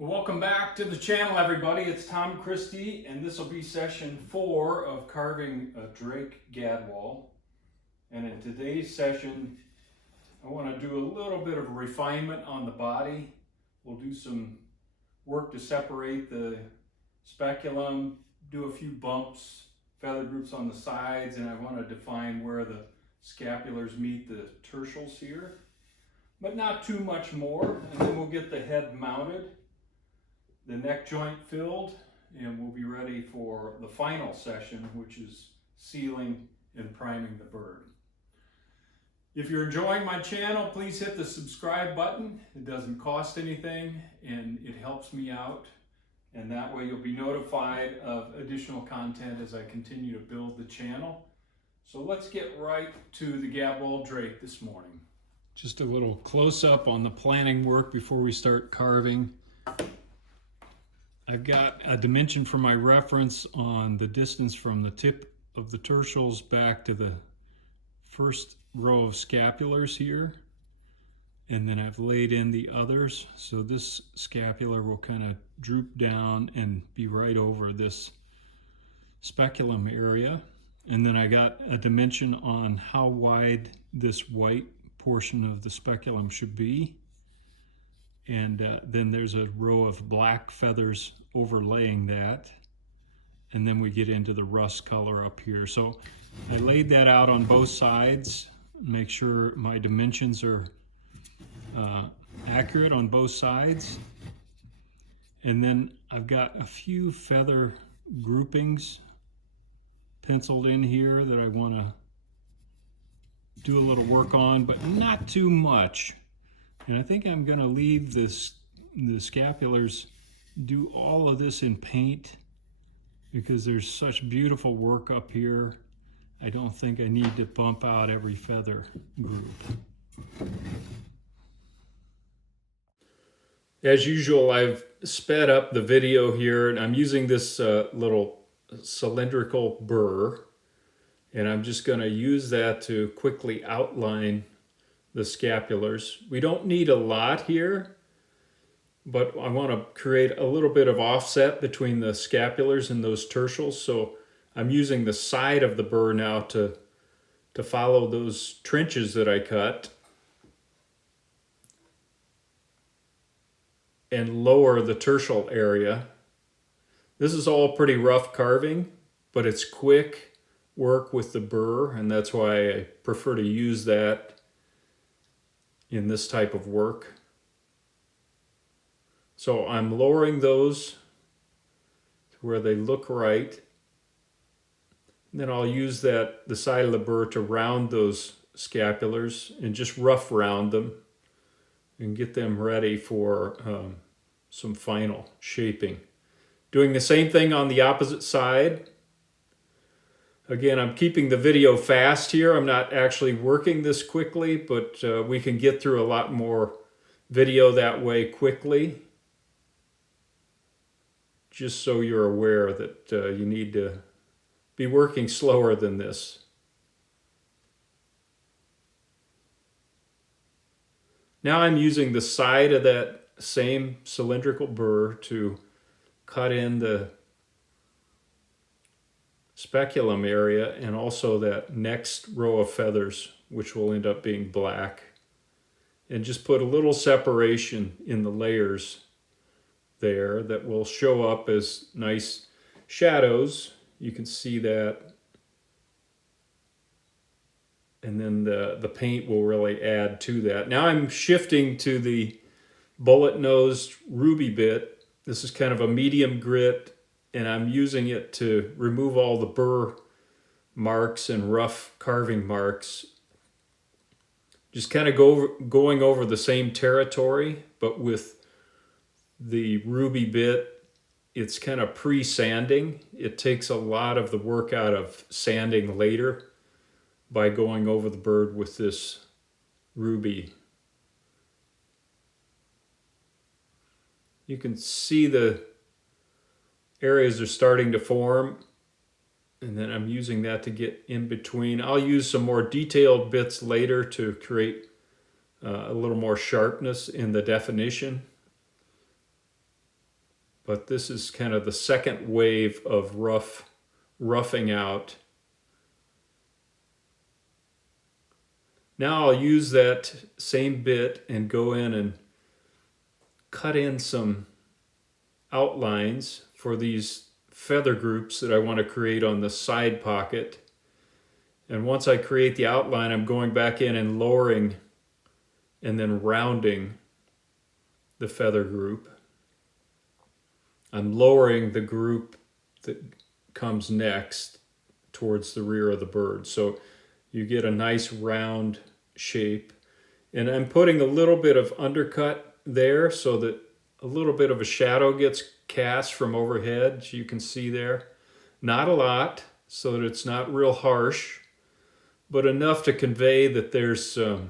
Welcome back to the channel, everybody. It's Tom Christie, and this will be session 4 of carving a Drake Gadwall. And in today's session, I want to do a little bit of refinement on the body. We'll do some work to separate the speculum, do a few bumps, feather groups on the sides, and I want to define where the scapulars meet the tertials here. But not too much more, and then we'll get the head mounted, the neck joint filled, and we'll be ready for the final session, which is sealing and priming the bird. If you're enjoying my channel, please hit the subscribe button. It doesn't cost anything and it helps me out. And that way you'll be notified of additional content as I continue to build the channel. So let's get right to the Gadwall Drake this morning. Just a little close up on the planning work before we start carving. I've got a dimension for my reference on the distance from the tip of the tertials back to the first row of scapulars here. And then I've laid in the others. So this scapular will kind of droop down and be right over this speculum area. And then I got a dimension on how wide this white portion of the speculum should be. And then there's a row of black feathers overlaying that. And then we get into the rust color up here. So I laid that out on both sides, make sure my dimensions are accurate on both sides. And then I've got a few feather groupings penciled in here that I want to do a little work on, but not too much. And I think I'm going to leave the scapulars, do all of this in paint because there's such beautiful work up here. I don't think I need to bump out every feather group. As usual, I've sped up the video here, and I'm using this little cylindrical burr, and I'm just going to use that to quickly outline the scapulars. We don't need a lot here, but I want to create a little bit of offset between the scapulars and those tertials. So I'm using the side of the burr now to follow those trenches that I cut and lower the tertial area. This is all pretty rough carving, but it's quick work with the burr, and that's why I prefer to use that in this type of work. So I'm lowering those to where they look right. And then I'll use the side of the burr to round those scapulars and just rough round them and get them ready for some final shaping. Doing the same thing on the opposite side. Again, I'm keeping the video fast here. I'm not actually working this quickly, but we can get through a lot more video that way quickly. Just so you're aware that you need to be working slower than this. Now I'm using the side of that same cylindrical burr to cut in the speculum area and also that next row of feathers, which will end up being black, and just put a little separation in the layers there that will show up as nice shadows. You can see that, and then the paint will really add to that. Now I'm shifting to the bullet-nosed ruby bit. This is kind of a medium grit, and I'm using it to remove all the burr marks and rough carving marks. Just kind of going over the same territory, but with the ruby bit, it's kind of pre-sanding. It takes a lot of the work out of sanding later by going over the bird with this ruby. You can see the areas are starting to form, and then I'm using that to get in between. I'll use some more detailed bits later to create a little more sharpness in the definition. but this is kind of the second wave of roughing out. Now I'll use that same bit and go in and cut in some outlines for these feather groups that I want to create on the side pocket. And once I create the outline, I'm going back in and lowering and then rounding the feather group. I'm lowering the group that comes next towards the rear of the bird. So you get a nice round shape. And I'm putting a little bit of undercut there so that a little bit of a shadow gets cast from overhead, so you can see there. Not a lot, so that it's not real harsh, but enough to convey that there's a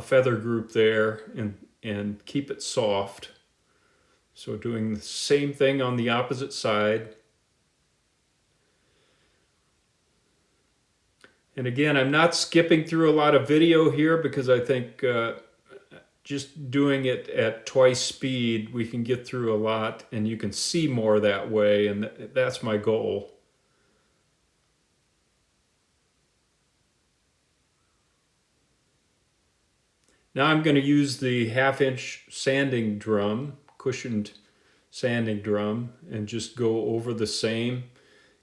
feather group there and keep it soft. So doing the same thing on the opposite side. And again, I'm not skipping through a lot of video here because I think just doing it at twice speed, we can get through a lot and you can see more that way, and that's my goal. Now I'm going to use the 1/2-inch sanding drum, cushioned sanding drum, and just go over the same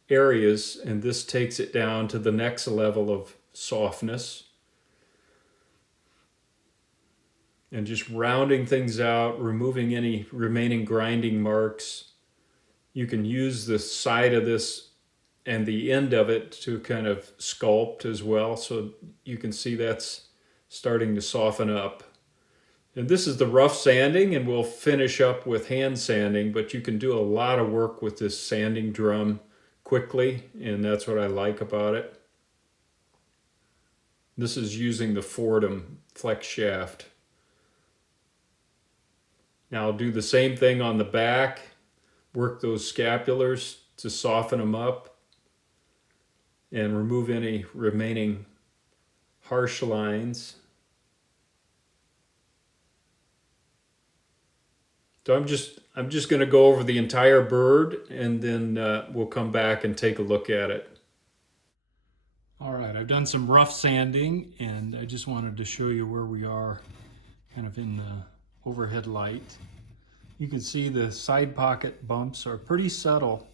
areas, and this takes it down to the next level of softness. And just rounding things out, removing any remaining grinding marks. You can use the side of this and the end of it to kind of sculpt as well, so you can see that's starting to soften up. And this is the rough sanding, and we'll finish up with hand sanding, but you can do a lot of work with this sanding drum quickly, and that's what I like about it. This is using the Fordham flex shaft. Now I'll do the same thing on the back, work those scapulars to soften them up and remove any remaining harsh lines. So I'm just going to go over the entire bird, and then we'll come back and take a look at it. All right, I've done some rough sanding, and I just wanted to show you where we are kind of in the overhead light. You can see the side pocket bumps are pretty subtle.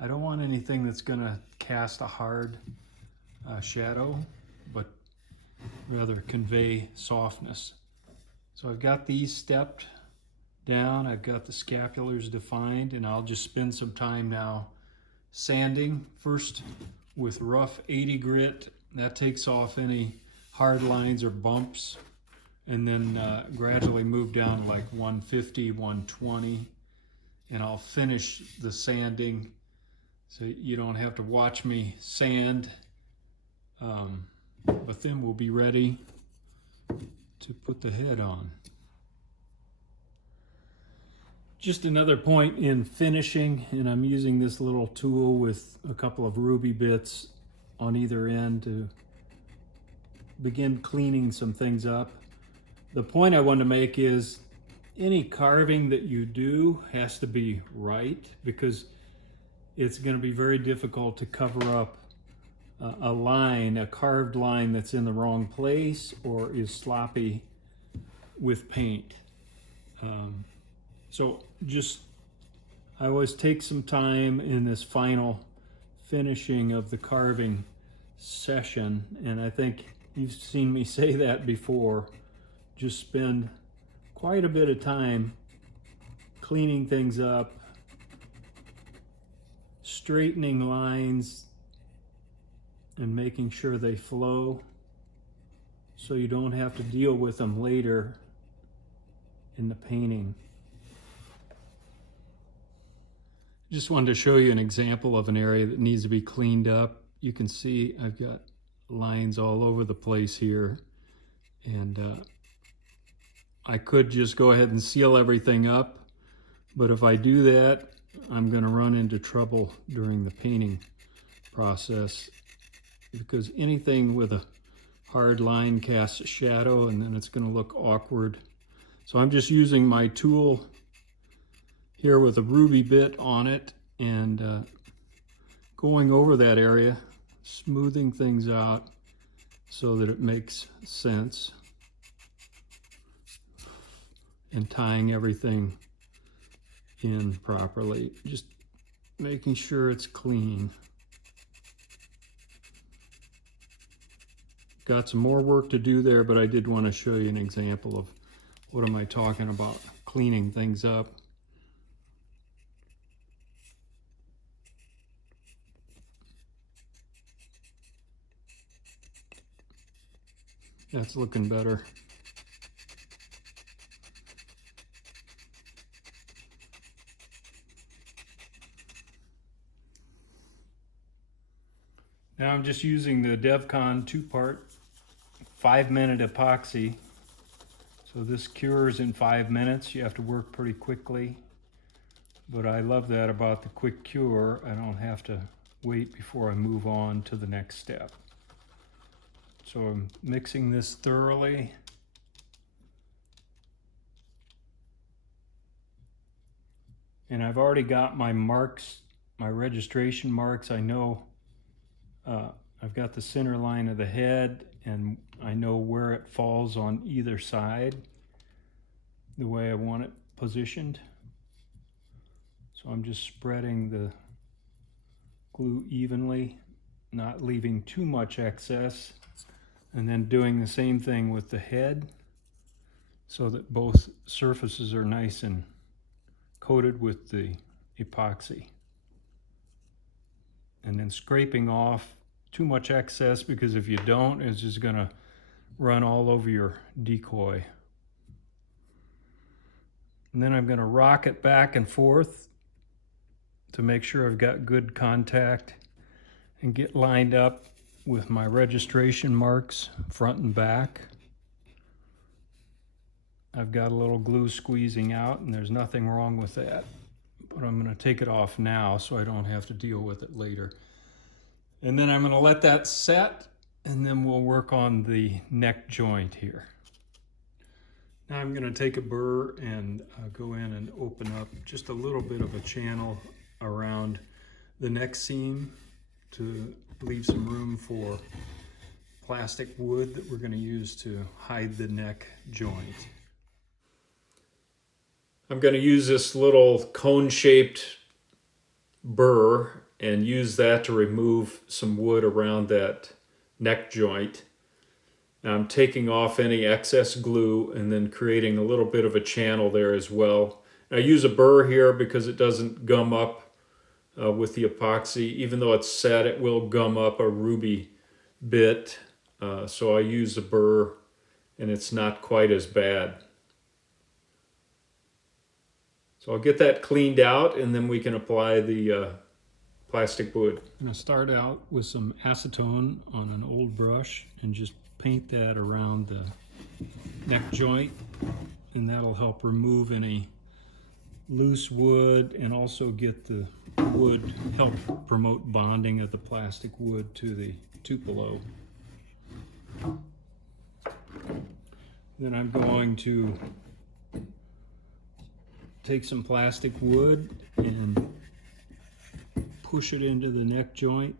I don't want anything that's going to cast a hard shadow, but rather convey softness. So I've got these stepped down, I've got the scapulars defined, and I'll just spend some time now sanding. First with rough 80 grit, that takes off any hard lines or bumps, and then gradually move down to like 150, 120, and I'll finish the sanding so you don't have to watch me sand, but then we'll be ready to put the head on. Just another point in finishing, and I'm using this little tool with a couple of ruby bits on either end to begin cleaning some things up. The point I want to make is any carving that you do has to be right, because it's going to be very difficult to cover up a line, a carved line that's in the wrong place or is sloppy with paint. So I always take some time in this final finishing of the carving session, and I think you've seen me say that before. Just spend quite a bit of time cleaning things up, straightening lines, and making sure they flow so you don't have to deal with them later in the painting. Just wanted to show you an example of an area that needs to be cleaned up. You can see I've got lines all over the place here, and I could just go ahead and seal everything up, but if I do that, I'm going to run into trouble during the painting process, because anything with a hard line casts a shadow, and then it's going to look awkward. So I'm just using my tool here with a ruby bit on it and going over that area, smoothing things out so that it makes sense, and tying everything in properly, just making sure it's clean. Got some more work to do there, but I did want to show you an example of what am I talking about, cleaning things up. That's looking better. Now I'm just using the DevCon 2-part 5-minute epoxy. So this cures in 5 minutes. You have to work pretty quickly. But I love that about the quick cure. I don't have to wait before I move on to the next step. So I'm mixing this thoroughly. And I've already got my marks, my registration marks. I know I've got the center line of the head, and I know where it falls on either side, the way I want it positioned. So I'm just spreading the glue evenly, not leaving too much excess, and then doing the same thing with the head so that both surfaces are nice and coated with the epoxy. And then scraping off too much excess, because if you don't, it's just gonna run all over your decoy. And then I'm gonna rock it back and forth to make sure I've got good contact and get lined up with my registration marks front and back. I've got a little glue squeezing out, and there's nothing wrong with that. But I'm going to take it off now so I don't have to deal with it later. And then I'm going to let that set, and then we'll work on the neck joint here. Now I'm going to take a burr and go in and open up just a little bit of a channel around the neck seam to leave some room for plastic wood that we're going to use to hide the neck joint. I'm going to use this little cone-shaped burr and use that to remove some wood around that neck joint. Now I'm taking off any excess glue and then creating a little bit of a channel there as well. I use a burr here because it doesn't gum up with the epoxy. Even though it's set, it will gum up a ruby bit. So I use a burr and it's not quite as bad. So I'll get that cleaned out, and then we can apply the plastic wood. I'm going to start out with some acetone on an old brush and just paint that around the neck joint, and that'll help remove any loose wood and also get the wood, help promote bonding of the plastic wood to the tupelo. Then I'm going to take some plastic wood and push it into the neck joint.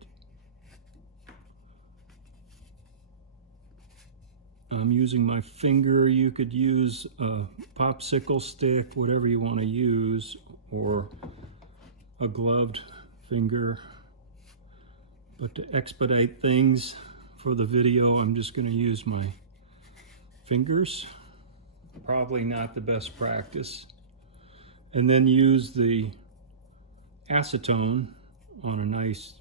I'm using my finger. You could use a popsicle stick, whatever you want to use, or a gloved finger. But to expedite things for the video, I'm just going to use my fingers. Probably not the best practice. And then use the acetone on a nice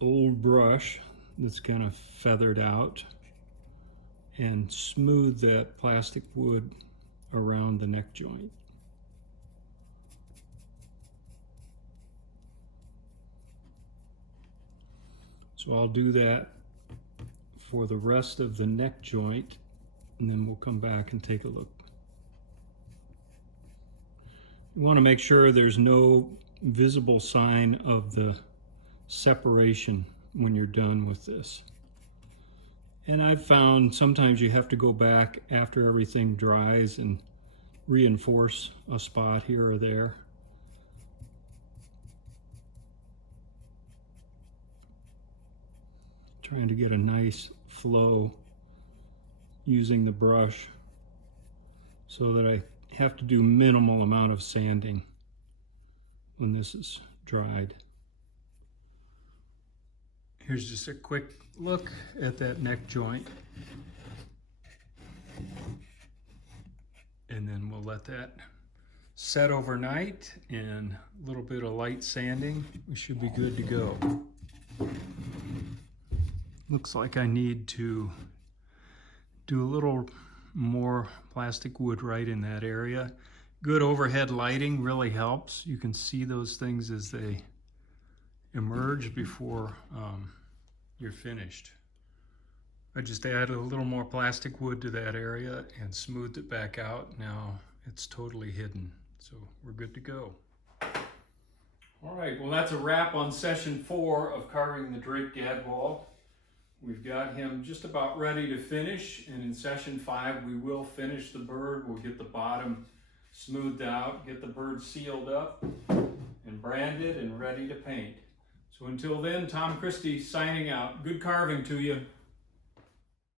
old brush that's kind of feathered out, and smooth that plastic wood around the neck joint. So I'll do that for the rest of the neck joint, and then we'll come back and take a look. You want to make sure there's no visible sign of the separation when you're done with this. And I've found sometimes you have to go back after everything dries and reinforce a spot here or there. Trying to get a nice flow using the brush so that I have to do minimal amount of sanding when this is dried. Here's just a quick look at that neck joint. And then we'll let that set overnight and a little bit of light sanding. We should be good to go. Looks like I need to do a little more plastic wood right in that area. Good overhead lighting really helps. You can see those things as they emerge before you're finished. I just added a little more plastic wood to that area and smoothed it back out. Now it's totally hidden, so we're good to go. All right, well that's a wrap on session 4 of carving the Drake Gadwall. We've got him just about ready to finish, and in session 5 we will finish the bird. We'll get the bottom smoothed out, get the bird sealed up and branded and ready to paint. So until then, Tom Christie signing out. Good carving to you.